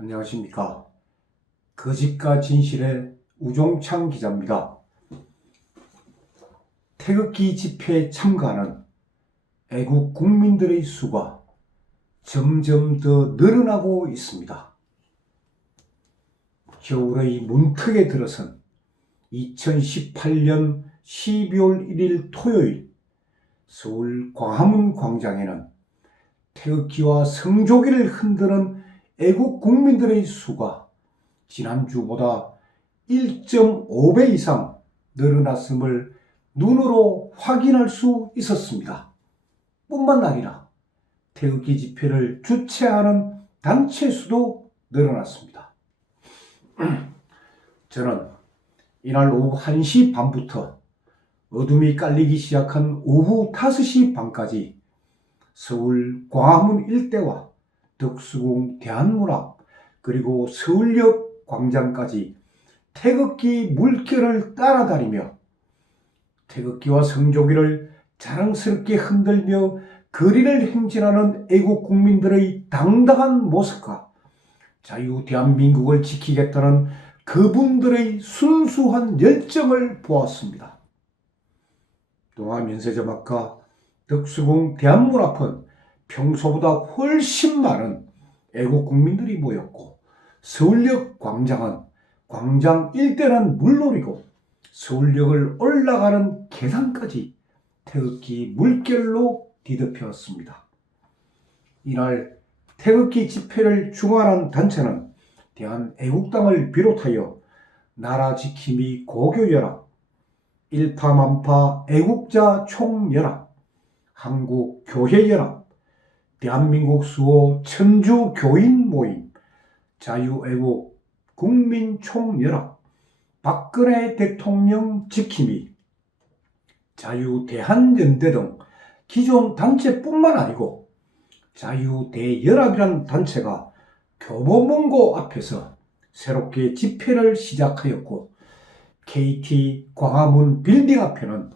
안녕하십니까. 거짓과 진실의 우종창 기자입니다. 태극기 집회에 참가하는 애국 국민들의 수가 점점 더 늘어나고 있습니다. 겨울의 문턱에 들어선 2018년 12월 1일 토요일 서울 광화문 광장에는 태극기와 성조기를 흔드는 애국 국민들의 수가 지난주보다 1.5배 이상 늘어났음을 눈으로 확인할 수 있었습니다. 뿐만 아니라 태극기 집회를 주최하는 단체 수도 늘어났습니다. 저는 이날 오후 1시 반부터 어둠이 깔리기 시작한 오후 5시 반까지 서울 광화문 일대와 덕수궁 대한문학 그리고 서울역 광장까지 태극기 물결을 따라다니며 태극기와 성조기를 자랑스럽게 흔들며 거리를 행진하는 애국 국민들의 당당한 모습과 자유 대한민국을 지키겠다는 그분들의 순수한 열정을 보았습니다. 동아면세점학과 덕수궁 대한문 앞은 평소보다 훨씬 많은 애국 국민들이 모였고 서울역 광장은 광장 일대는 물론이고 서울역을 올라가는 계단까지 태극기 물결로 뒤덮였습니다. 이날 태극기 집회를 중안한 단체는 대한애국당을 비롯하여 나라 지킴이 고교연합, 일파만파 애국자 총연합, 한국교회연합, 대한민국 수호 천주 교인 모임, 자유애국 국민총연합, 박근혜 대통령 지킴이, 자유대한연대 등 기존 단체뿐만 아니고 자유대연합이라는 단체가 교보문고 앞에서 새롭게 집회를 시작하였고 KT 광화문 빌딩 앞에는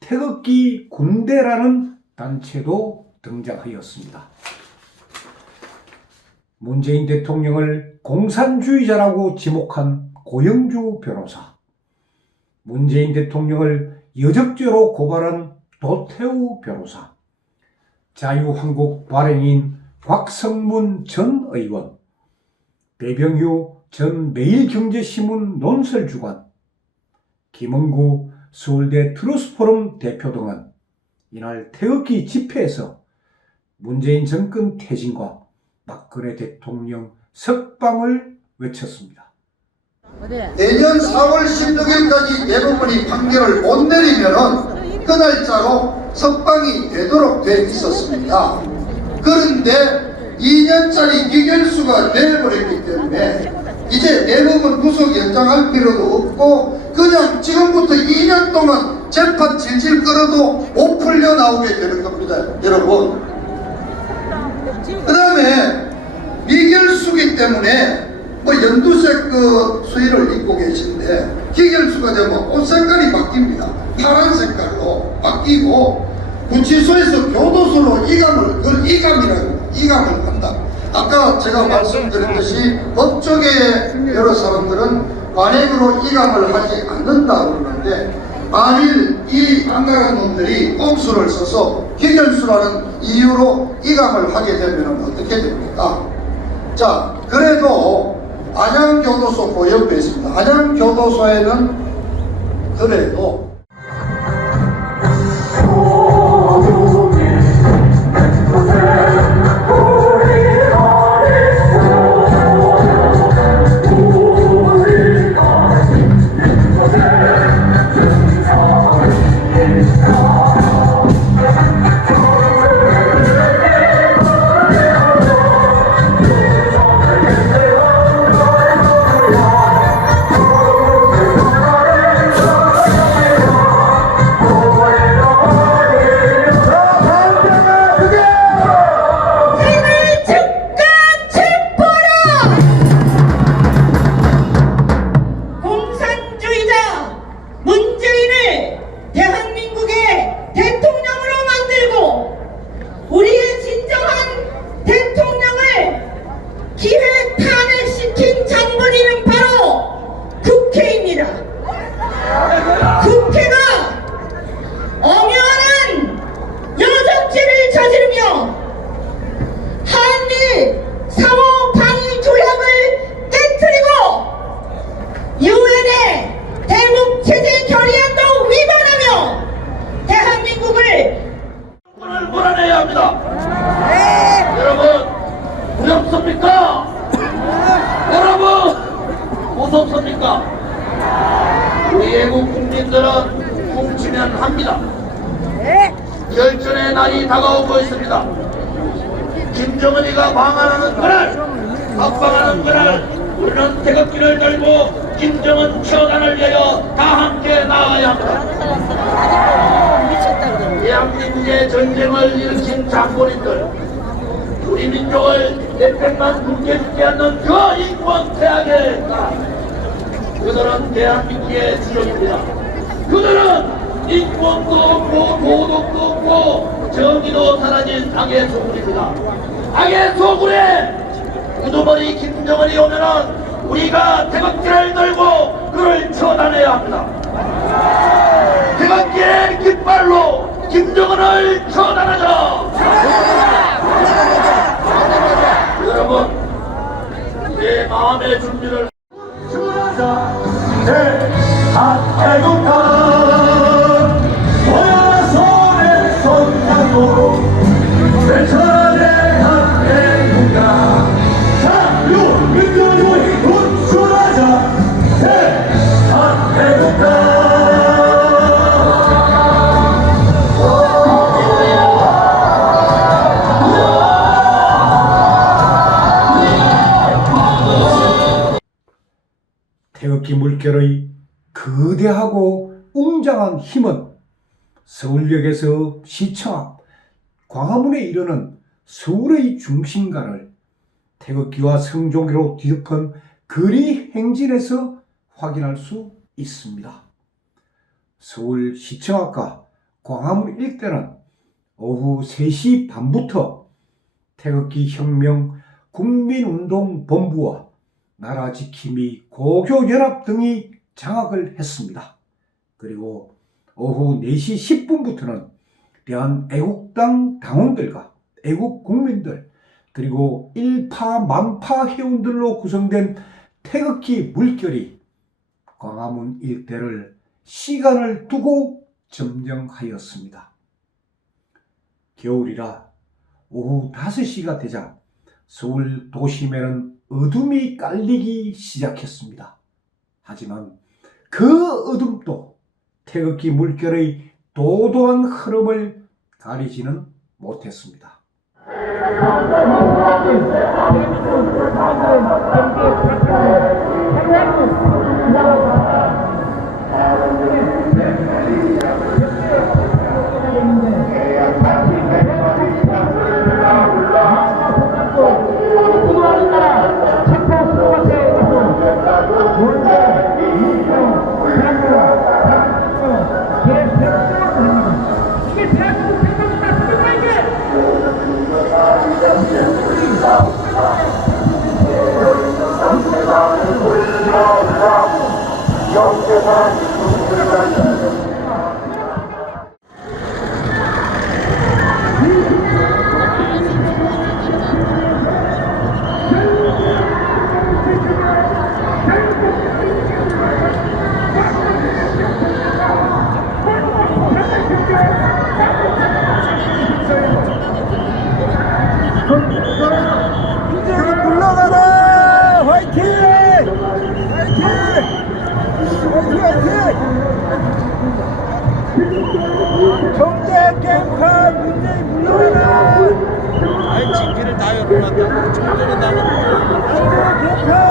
태극기 군대라는 단체도 등장하였습니다. 문재인 대통령을 공산주의자라고 지목한 고영주 변호사, 문재인 대통령을 여적죄로 고발한 도태우 변호사, 자유한국 발행인 곽성문 전 의원, 배병유 전 매일경제신문 논설주관, 김은구 서울대 트루스포럼 대표 등은 이날 태극기 집회에서 문재인 정권 퇴진과 박근혜 대통령 석방을 외쳤습니다. 내년 4월 16일까지 대법원이 판결을 못 내리면은 그 날짜로 석방이 되도록 돼 있었습니다. 그런데 2년짜리 기결수가 돼버렸기 때문에 이제 대법원 구속 연장할 필요도 없고 그냥 지금부터 2년 동안 재판 질질 끌어도 못 풀려 나오게 되는 겁니다. 여러분. 그 다음에 미결수기 때문에 뭐 연두색 그 수의를 입고 계신데 기결수가 되면 옷 색깔이 바뀝니다. 파란 색깔로 바뀌고 구치소에서 교도소로 이감을 그걸 이감이라고 이감을 한다. 아까 제가 말씀드렸듯이 법조계의 여러 사람들은 관행으로 이감을 하지 않는다 그러는데 만일 이 안가란 놈들이 꼼수를 써서 기결수라는 이유로 이감을 하게 되면 어떻게 됩니까? 자, 그래도 안양교도소 그 옆에 있습니다. 안양교도소에는 그래도 무섭습니까? 외국 국민들은 훔치면 합니다. 예. 열전의 날이 다가오고 있습니다. 김정은이가 방한하는 그날, 박방하는 그날, 우리는 태극기를 들고 김정은 최단을 위하여 다 함께 나아가야 합니다. 대한민국의 전쟁을 일으킨 장본인들, 우리 민족을 내팽만 굶겨주지 않는 그 인권 태악에 그들은 대한민국의 주적입니다. 그들은 인권도 없고 도덕도 없고 정의도 사라진 악의 소굴입니다. 악의 소굴에 우두머리 김정은이 오면은 우리가 태극기를 들고 그를 처단해야 합니다. 태극기의 깃발로 김정은을 처단하자! 여러분, 내 마음의 준비를 태극기 서울역에서 시청 앞 광화문에 이르는 서울의 중심가를 태극기와 성종기로 뒤덮은 거리 행진에서 확인할 수 있습니다. 서울 시청 앞과 광화문 일대는 오후 3시 반부터 태극기 혁명 국민운동 본부와 나라 지킴이 고교연합 등이 장악을 했습니다. 그리고 오후 4시 10분부터는 대한애국당 당원들과 애국 국민들 그리고 일파 만파 회원들로 구성된 태극기 물결이 광화문 일대를 시간을 두고 점령하였습니다. 겨울이라 오후 5시가 되자 서울 도심에는 어둠이 깔리기 시작했습니다. 하지만 그 어둠도 태극기 물결의 도도한 흐름을 가리지는 못했습니다. 물러가라! 화이팅! 화이팅! 화이팅! 아이 징계를 다 열어놨다고 총대는 나는 경제 깽판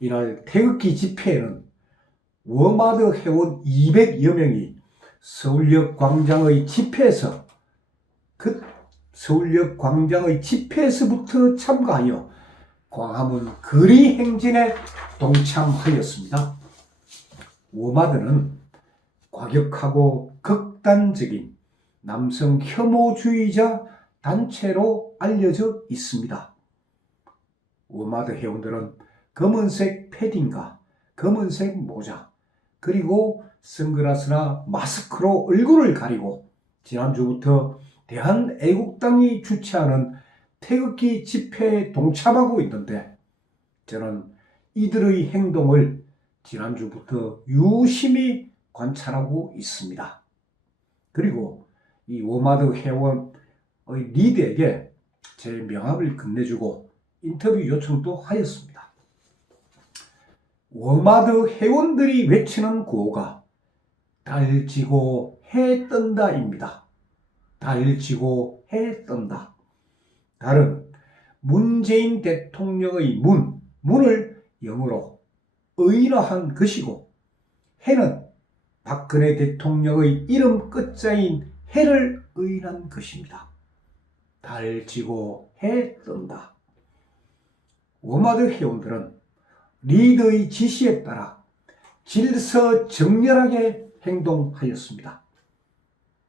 이날 태극기 집회에는 워마드 회원 200여 명이 서울역 광장의 집회에서 그 서울역 광장의 집회에서부터 참가하여 광화문 거리 행진에 동참하였습니다. 워마드는 과격하고 극단적인 남성 혐오주의자 단체로 알려져 있습니다. 워마드 회원들은 검은색 패딩과 검은색 모자, 그리고 선글라스나 마스크로 얼굴을 가리고 지난주부터 대한애국당이 주최하는 태극기 집회에 동참하고 있는데 저는 이들의 행동을 지난주부터 유심히 관찰하고 있습니다. 그리고 이 워마드 회원의 리드에게 제 명함을 건네주고 인터뷰 요청도 하였습니다. 워마드 회원들이 외치는 구호가 달 지고 해 뜬다입니다. 달 지고 해 뜬다. 달은 문재인 대통령의 문, 문을 영어로 의인화한 것이고 해는 박근혜 대통령의 이름 끝자인 해를 의인한 것입니다. 달 지고 해 뜬다. 워마드 회원들은 리더의 지시에 따라 질서 정렬하게 행동하였습니다.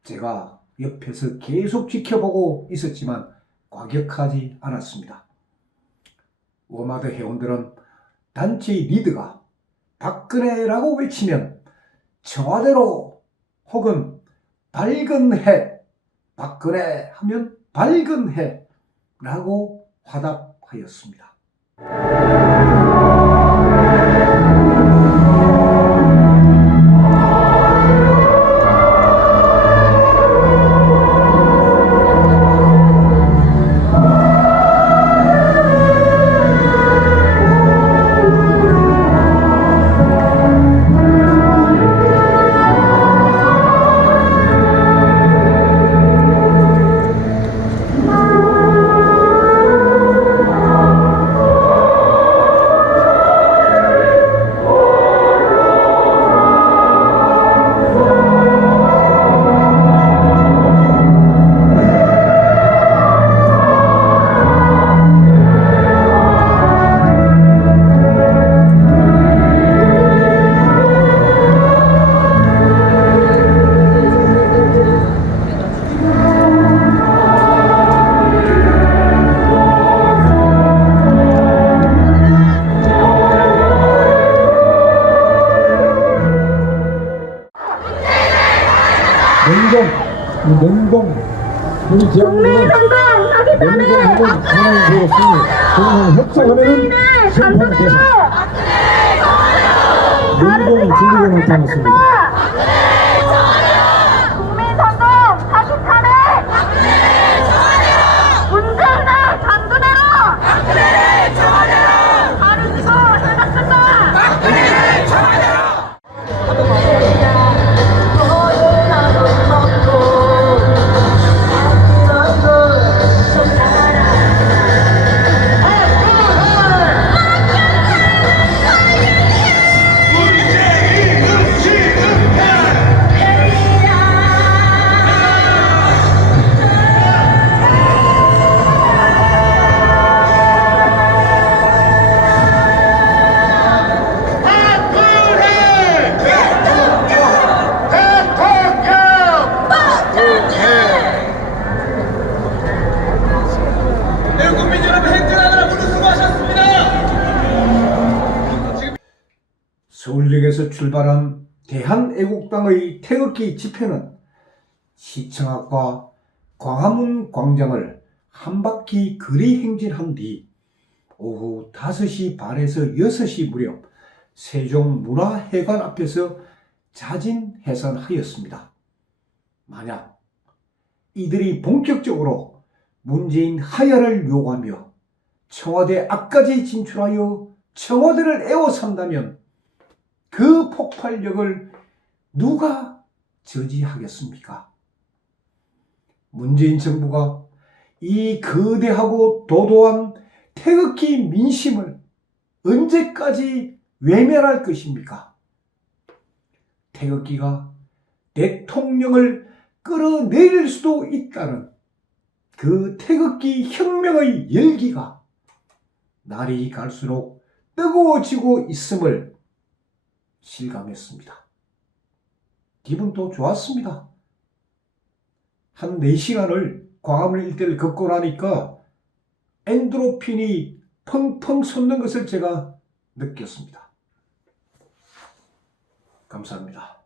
제가 옆에서 계속 지켜보고 있었지만 과격하지 않았습니다. 워마드 회원들은 단체의 리드가 박근혜라고 외치면 청와대로 혹은 밝은 해, 박근혜 하면 밝은 해라고 화답하였습니다. 냉동, 우리 전에 냉동하고 상황이 되었으니 그러면 협상하면은 되서 냉동이 진리가 나타났습니다. 출발한 대한애국당의 태극기 집회는 시청 앞과 광화문 광장을 한 바퀴 거리 행진한 뒤 오후 5시 반에서 6시 무렵 세종문화회관 앞에서 자진 해산하였습니다. 만약 이들이 본격적으로 문재인 하야를 요구하며 청와대 앞까지 진출하여 청와대를 에워싼다면 그 폭발력을 누가 저지하겠습니까? 문재인 정부가 이 거대하고 도도한 태극기 민심을 언제까지 외면할 것입니까? 태극기가 대통령을 끌어내릴 수도 있다는 그 태극기 혁명의 열기가 날이 갈수록 뜨거워지고 있음을 실감했습니다. 기분도 좋았습니다. 한 4시간을 광화문 일대를 걷고 나니까 엔드로핀이 펑펑 솟는 것을 제가 느꼈습니다. 감사합니다.